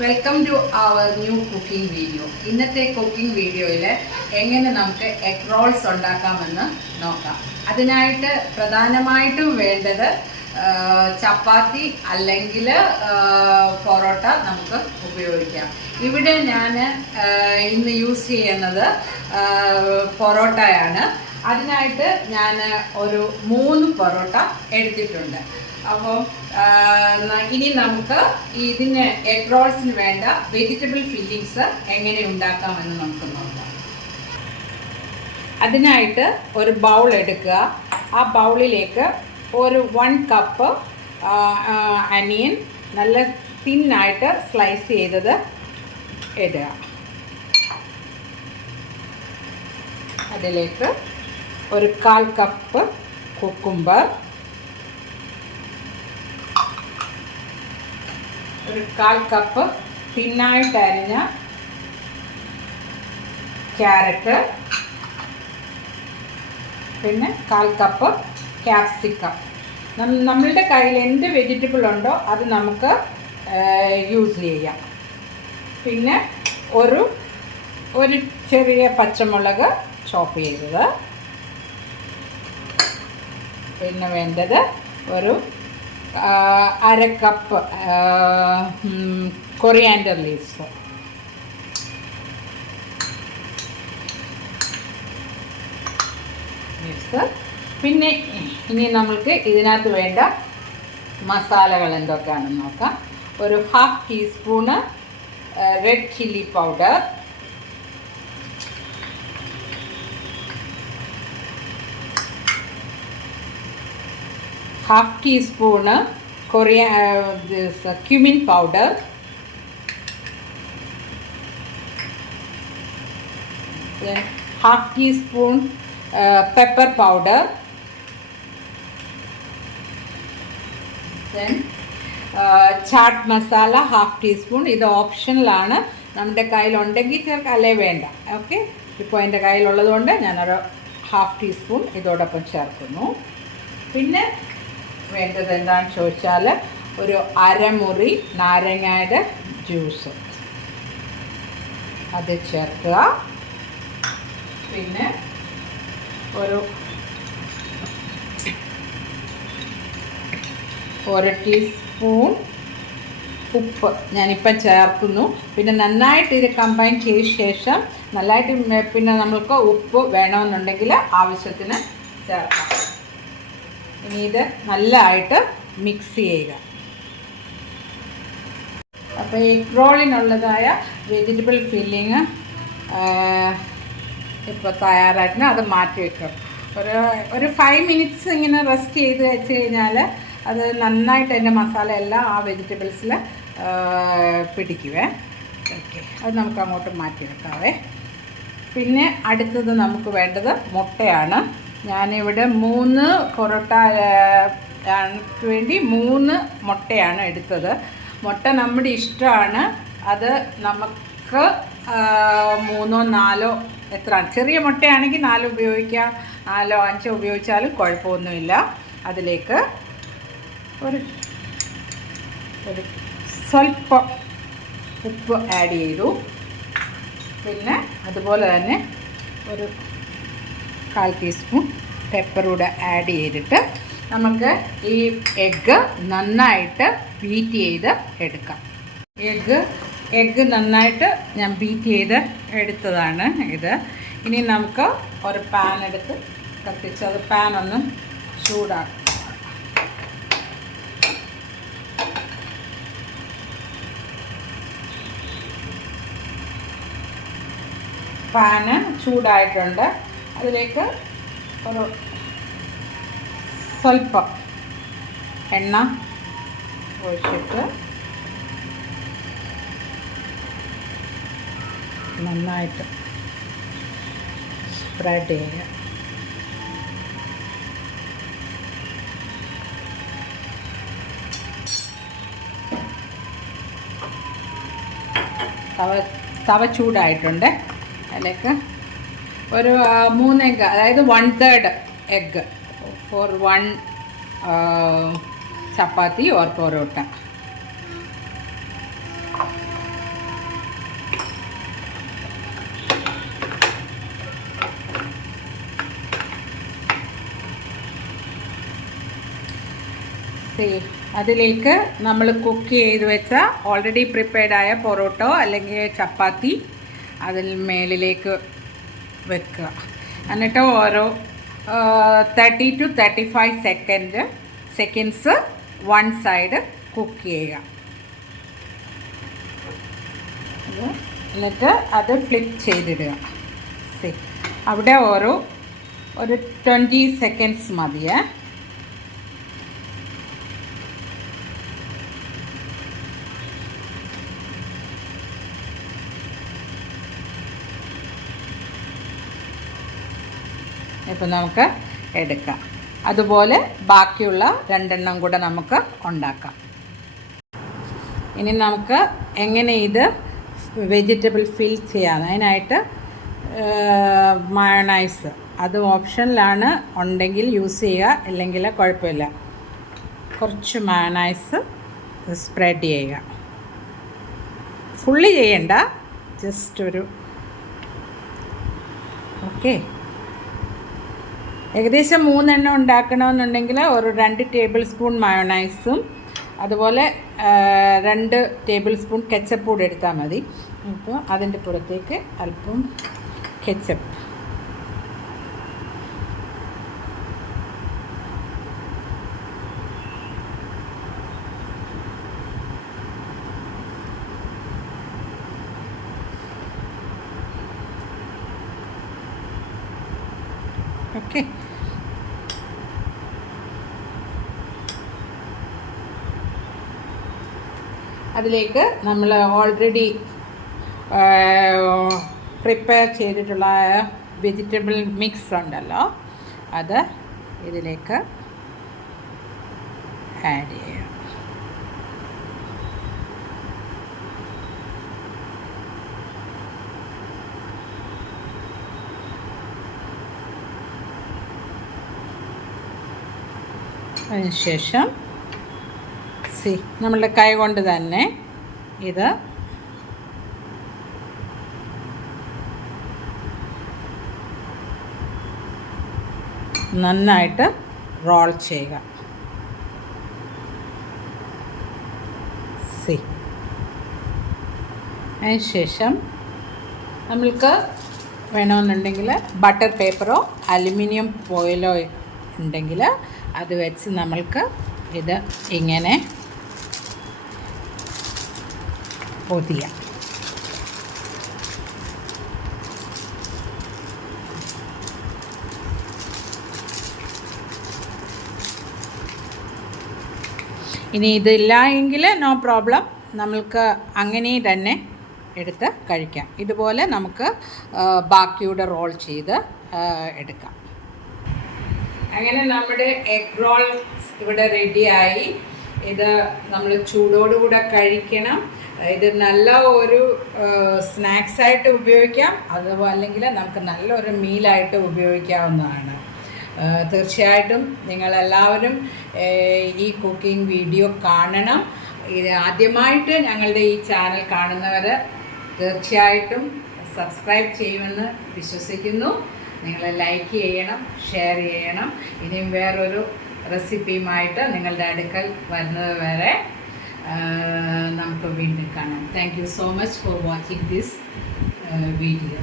Welcome to our new cooking video. ഇന്നത്തെ cooking വീഡിയോയിൽ എങ്ങനെ നമുക്ക് എഗ് റോൾസ് ഉണ്ടാക്കാമെന്ന് നോക്കാം. അതിനായിട്ട് പ്രധാനമായിട്ടും വേണ്ടത് ചപ്പാത്തി അല്ലെങ്കിൽ പൊറോട്ട നമുക്ക് ഉപയോഗിക്കാം. ഇവിടെ ഞാൻ ഇന്ന് യൂസ് ചെയ്യുന്നത് പൊറോട്ടയാണ്. അതിനായിട്ട് ഞാൻ ഒരു 3 പൊറോട്ട എടുത്തിട്ടുണ്ട്. അപ്പോൾ ഇനി നമുക്ക് ഇതിന് എഗ് റോൾസിന് വേണ്ട വെജിറ്റബിൾ ഫില്ലിങ്സ് എങ്ങനെ ഉണ്ടാക്കാമെന്ന് നമുക്ക് നോക്കാം. അതിനായിട്ട് ഒരു ബൗൾ എടുക്കുക. ആ ബൗളിലേക്ക് ഒരു 1 കപ്പ് അനിയൻ നല്ല തിന്നായിട്ട് സ്ലൈസ് ചെയ്തത് ഇടുക. അതിലേക്ക് ഒരു 1/4 കപ്പ് കുക്കുംബർ, ഒരു 1/4 കപ്പ് തിന്നായിട്ട് അരിഞ്ഞ ക്യാരറ്റ്, പിന്നെ 1/4 കപ്പ് ക്യാപ്സിക്കം. നമ്മളുടെ കയ്യിൽ എന്ത് വെജിറ്റബിൾ ഉണ്ടോ അത് നമുക്ക് യൂസ് ചെയ്യാം. പിന്നെ ഒരു ചെറിയ പച്ചമുളക് ചോപ്പ് ചെയ്തത്. പിന്നെ വേണ്ടത് ഒരു 1/2 കപ്പ് കൊറിയാൻഡർ ലീവ്സ്. പിന്നെ ഇനി നമ്മൾക്ക് ഇതിനകത്ത് വേണ്ട മസാലകൾ എന്തൊക്കെയാണെന്ന് നോക്കാം. ഒരു 1/2 teaspoon red chilli powder, half teaspoon cumin powder, then 1/2 teaspoon pepper powder, then chaat masala 1/2 teaspoon. ഇത് ഓപ്ഷണലാണ്, നമ്മുടെ കയ്യിലുണ്ടെങ്കിൽ ചേർക്കാം, അല്ലേ വേണ്ട. ഓക്കെ, ഇപ്പോൾ എൻ്റെ കയ്യിലുള്ളതുകൊണ്ട് ഞാനൊരു 1/2 ടീസ്പൂൺ ഇതോടൊപ്പം ചേർക്കുന്നു. പിന്നെ വേണ്ടത് എന്താണെന്ന് ചോദിച്ചാൽ ഒരു അരമുറി നാരങ്ങയുടെ ജ്യൂസ് അത് ചേർക്കുക. പിന്നെ ഒരു ടീസ്പൂൺ ഉപ്പ് ഞാനിപ്പം ചേർക്കുന്നു. പിന്നെ നന്നായിട്ട് ഇത് കമ്പൈൻ ചെയ്ത ശേഷം നല്ലതായിട്ട് പിന്നെ നമ്മൾക്ക് ഉപ്പ് വേണമെന്നുണ്ടെങ്കിൽ ആവശ്യത്തിന് ചേർക്കാം. ഇനി ഇത് നല്ലതായിട്ട് മിക്സ് ചെയ്യുക. അപ്പോൾ എഗ് റോളിനുള്ളതായ വെജിറ്റബിൾ ഫില്ലിങ് ഇപ്പോൾ തയ്യാറായിട്ടുണ്ട്. അത് മാറ്റി വയ്ക്കും. ഒരു 5 മിനിറ്റ്സ് ഇങ്ങനെ റെസ്റ്റ് ചെയ്ത് വെച്ച് കഴിഞ്ഞാൽ അത് നന്നായിട്ട് അതിൻ്റെ മസാല എല്ലാം ആ വെജിറ്റബിൾസിൽ പിടിക്കുവേ. ഓക്കെ, അത് നമുക്ക് അങ്ങോട്ട് മാറ്റി വെക്കാവേ. പിന്നെ അടുത്തത് നമുക്ക് വേണ്ടത് മുട്ടയാണ്. ഞാനിവിടെ 3 പൊറോട്ട വേണ്ടി 3 മുട്ടയാണ് എടുത്തത്. മുട്ട നമ്മുടെ ഇഷ്ടമാണ്. അത് നമുക്ക് 3 4 എത്ര, ചെറിയ മുട്ടയാണെങ്കിൽ 4 ഉപയോഗിക്കാം, 4 5 ഉപയോഗിച്ചാലും കുഴപ്പമൊന്നുമില്ല. അതിലേക്ക് ഒരു സ്വല്പം ഉപ്പ് ആഡ് ചെയ്തു. പിന്നെ അതുപോലെ തന്നെ ഒരു 1/4 ടീസ്പൂൺ പെപ്പറൂടെ ആഡ് ചെയ്തിട്ട് നമുക്ക് ഈ എഗ്ഗ് നന്നായിട്ട് ബീറ്റ് ചെയ്ത് എടുക്കാം. എഗ്ഗ് നന്നായിട്ട് ഞാൻ ബീറ്റ് ചെയ്ത് എടുത്തതാണ് ഇത്. ഇനി നമുക്ക് ഒരു പാൻ എടുത്ത് കത്തിച്ച് അത് പാൻ ഒന്ന് ചൂടാക്കാം. പാന് ചൂടായിട്ടുണ്ട്. അതിലേക്ക് ഒരു സ്വല്പം എണ്ണ ഒഴിച്ചിട്ട് നന്നായിട്ട് സ്പ്രെഡ് ചെയ്യുക. തവ ചൂടായിട്ടുണ്ട്. അതിലേക്ക് ഒരു 3 എഗ്ഗ്, അതായത് 1/3 egg for 1 chapati or parotta. അതിലേക്ക് നമ്മൾ കുക്ക് ചെയ്ത് വെച്ച ഓൾറെഡി പ്രിപ്പയർഡായ പൊറോട്ടോ അല്ലെങ്കിൽ ചപ്പാത്തി അതിൽ മേലിലേക്ക് വെക്കുക. എന്നിട്ട് ഓരോ 30 to 35 seconds one side cook ചെയ്യുക. എന്നിട്ട് അത് ഫ്ലിപ്പ് ചെയ്തിടുക. അവിടെ ഒരു 20 സെക്കൻഡ്സ് മതിയേ. ഇപ്പം നമുക്ക് എടുക്കാം. അതുപോലെ ബാക്കിയുള്ള 2 കൂടെ നമുക്ക് ഉണ്ടാക്കാം. ഇനി നമുക്ക് എങ്ങനെ ഇത് വെജിറ്റബിൾ ഫിൽ ചെയ്യാം. അതിനായിട്ട് മയോണൈസ് അത് ഓപ്ഷനിലാണ്, ഉണ്ടെങ്കിൽ യൂസ് ചെയ്യുക, ഇല്ലെങ്കിൽ കുഴപ്പമില്ല. കുറച്ച് മയോണൈസ് സ്പ്രെഡ് ചെയ്യുക. ഫുള്ളി ചെയ്യണ്ട, ജസ്റ്റ് ഒരു ഓക്കെ. ഏകദേശം 3 ഉണ്ടാക്കണമെന്നുണ്ടെങ്കിൽ ഒരു 2 ടേബിൾ സ്പൂൺ മയോണൈസും അതുപോലെ 2 ടേബിൾ സ്പൂൺ കെച്ചപ്പ് കൂടെ എടുത്താൽ മതി. അപ്പോൾ അതിൻ്റെ പുറത്തേക്ക് അല്പം കെച്ചപ്പ്. ഓക്കെ. അതിലേക്ക് നമ്മൾ ഓൾറെഡി പ്രിപ്പയർ ചെയ്തിട്ടുള്ള വെജിറ്റബിൾ മിക്സ് ഉണ്ടല്ലോ, അത് ഇതിലേക്ക് ആഡ് ചെയ്യാം. അതിനുശേഷം നമ്മളുടെ കൈ കൊണ്ട് തന്നെ ഇത് നന്നായിട്ട് റോൾ ചെയ്യുക. അതിനുശേഷം നമ്മൾക്ക് വേണമെന്നുണ്ടെങ്കിൽ ബട്ടർ പേപ്പറോ അലുമിനിയം ഫോയിലോ ഉണ്ടെങ്കിൽ അത് വെച്ച് നമ്മൾക്ക് ഇത് ഇങ്ങനെ പൊതിയാം. ഇനി ഇതില്ല എങ്കിൽ നോ പ്രോബ്ലം, നമ്മൾക്ക് അങ്ങനെ തന്നെ എടുത്ത് കഴിക്കാം. ഇതുപോലെ നമുക്ക് ബാക്കിയുടെ റോൾ ചെയ്ത് എടുക്കാം. അങ്ങനെ നമ്മുടെ എഗ് റോൾ ഇവിടെ റെഡിയായി. ഇത് നമ്മൾ ചൂടോടുകൂടെ കഴിക്കണം. ഇത് നല്ല ഒരു സ്നാക്സായിട്ട് ഉപയോഗിക്കാം, അതുപോലെ അല്ലെങ്കിൽ നമുക്ക് നല്ലൊരു മീലായിട്ട് ഉപയോഗിക്കാവുന്നതാണ്. തീർച്ചയായിട്ടും നിങ്ങളെല്ലാവരും ഈ കുക്കിംഗ് വീഡിയോ കാണണം. ഇത് ആദ്യമായിട്ട് ഞങ്ങളുടെ ഈ ചാനൽ കാണുന്നവർ തീർച്ചയായിട്ടും സബ്സ്ക്രൈബ് ചെയ്യുമെന്ന് വിശ്വസിക്കുന്നു. നിങ്ങൾ ലൈക്ക് ചെയ്യണം, ഷെയർ ചെയ്യണം. ഇനിയും വേറൊരു റെസിപ്പിയുമായിട്ട് നിങ്ങളുടെ അടുക്കൽ വരുന്നത് വരെ നമുക്ക് വീണ്ടും കാണാം. Thank you so much for watching this video.